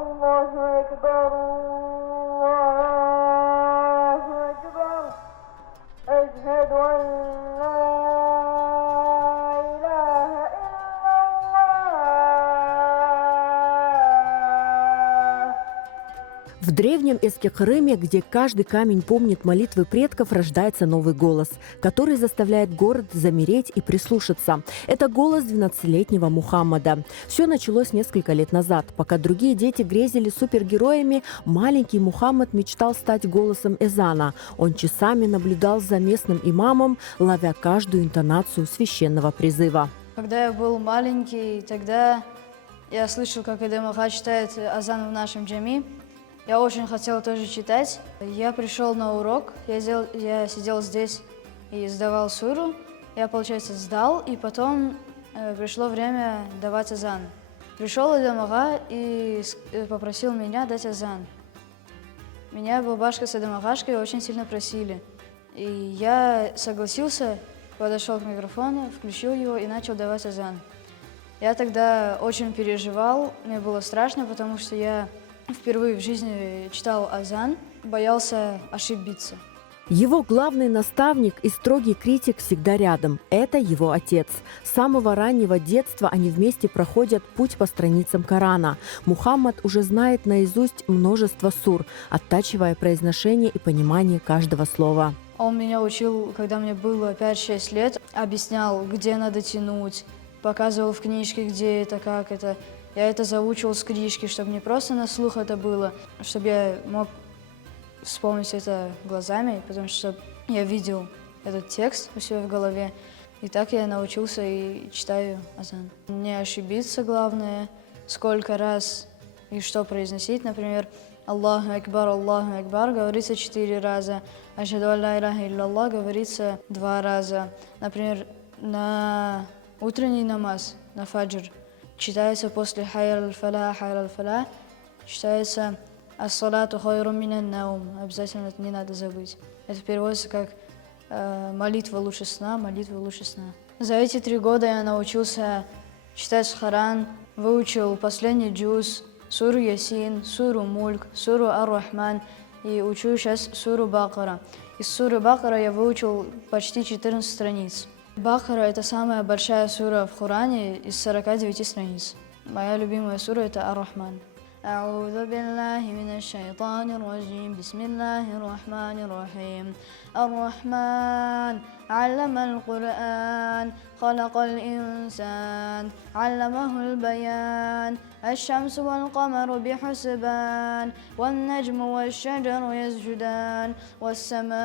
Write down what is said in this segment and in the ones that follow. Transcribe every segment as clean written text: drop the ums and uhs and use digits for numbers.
الله أكبر الله أكبر أشهد أن لا إله إلا الله. В древнем Эскекырыме, где каждый камень помнит молитвы предков, рождается новый голос, который заставляет город замереть и прислушаться. Это голос 12-летнего Мухаммада. Все началось несколько лет назад. Пока другие дети грезили супергероями, маленький Мухаммад мечтал стать голосом эзана. Он часами наблюдал за местным имамом, ловя каждую интонацию священного призыва. Когда я был маленький, тогда я слышал, как Эдем Ага читает азан в нашем джами. Я очень хотел тоже читать. Я пришел на урок, я сидел здесь и сдавал суру. Я, получается, сдал, и потом пришло время давать азан. Пришел Эдем Ага и попросил меня дать азан. Меня бабашка с Эдем Агашкой очень сильно просили. И я согласился, подошел к микрофону, включил его и начал давать азан. Я тогда очень переживал, мне было страшно, потому что я впервые в жизни читал азан, боялся ошибиться. Его главный наставник и строгий критик всегда рядом. Это его отец. С самого раннего детства они вместе проходят путь по страницам Корана. Мухаммад уже знает наизусть множество сур, оттачивая произношение и понимание каждого слова. Он меня учил, когда мне было 5-6 лет, объяснял, где надо тянуть, показывал в книжке, где это, как это. Я это заучивал с книжки, чтобы не просто на слух это было, чтобы я мог вспомнить это глазами, потому что я видел этот текст у себя в голове. И так я научился и читаю азан. Не ошибиться главное, сколько раз и что произносить. Например, Аллаху Акбар говорится 4 раза, Ашхаду ан ла иляха илляллах говорится 2 раза. Например, на утренний намаз, на фаджр, читается после хайр аль-фалах, читается ас-салату хайрун минан наум. Обязательно это не надо забыть. Это переводится как молитва лучше сна, молитва лучше сна. За эти 3 года я научился читать Коран, выучил последний джуз, суру Ясин, суру Мульк, суру Ар-Рахман и учу сейчас суру Бакара. Из суры Бакара я выучил почти 14 страниц. Бакара – это самая большая сура в Коране из 49 страниц. Моя любимая сура – это Ар-Рахман. أعوذ بالله من الشيطان الرجيم بسم الله الرحمن الرحيم الرحمن علم القرآن خلق الإنسان علمه البيان الشمس والقمر بحسبان والنجم والشجر يسجدان والسماء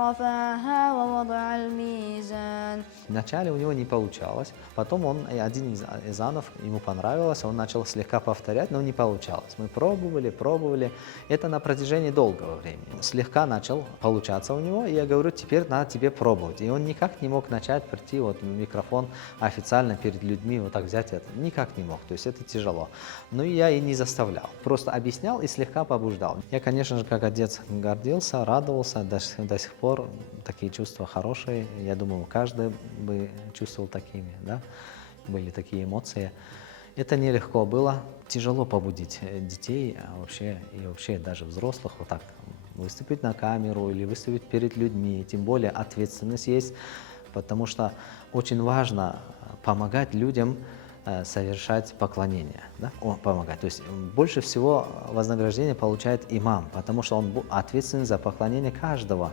رفعها ووضع الميزان. Вначале у него не получалось, потом один из эзанов ему понравилось, он начал слегка повторять, но не получалось. Мы пробовали, это на протяжении долгого времени. Слегка начал получаться у него, и я говорю, теперь надо тебе пробовать. И он никак не мог начать прийти вот в микрофон официально перед людьми, вот так взять это. Никак не мог, то есть это тяжело. Но я и не заставлял, просто объяснял и слегка побуждал. Я, конечно же, как отец гордился, радовался, до сих пор такие чувства хорошие. Я думаю, каждый бы чувствовал такими, да, были такие эмоции. Это нелегко было, тяжело побудить детей, вообще даже взрослых вот так выступить на камеру или выступить перед людьми, тем более ответственность есть, потому что очень важно помогать людям совершать поклонение, да? Помогать. То есть больше всего вознаграждение получает имам, потому что он ответственен за поклонение каждого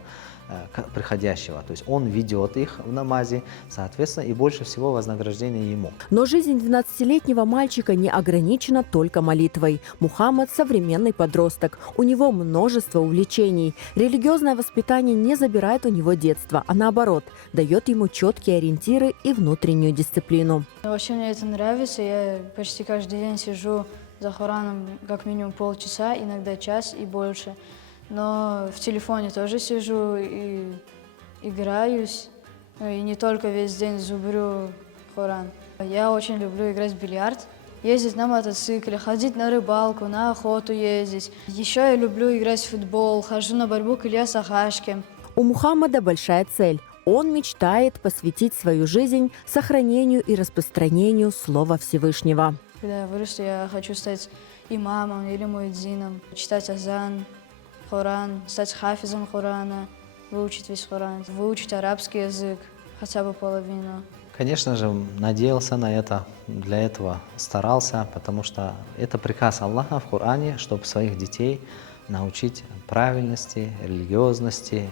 приходящего. То есть он ведет их в намазе, соответственно, и больше всего вознаграждение ему. Но жизнь 12-летнего мальчика не ограничена только молитвой. Мухаммад – современный подросток. У него множество увлечений. Религиозное воспитание не забирает у него детство, а наоборот, дает ему четкие ориентиры и внутреннюю дисциплину. Вообще мне это нравится. Я почти каждый день сижу за Кораном как минимум полчаса, иногда час и больше. Но в телефоне тоже сижу и играюсь. И не только весь день зубрю Коран. Я очень люблю играть в бильярд, ездить на мотоцикле, ходить на рыбалку, на охоту ездить. Еще я люблю играть в футбол, хожу на борьбу к Ильяс Ахашке. У Мухаммада большая цель. Он мечтает посвятить свою жизнь сохранению и распространению Слова Всевышнего. Когда я вырасту, я хочу стать имамом или муэдзином, читать азан, Коран, стать хафизом Корана, выучить весь Коран, выучить арабский язык, хотя бы половину. Конечно же, надеялся на это, для этого старался, потому что это приказ Аллаха в Коране, чтобы своих детей научить правильности, религиозности,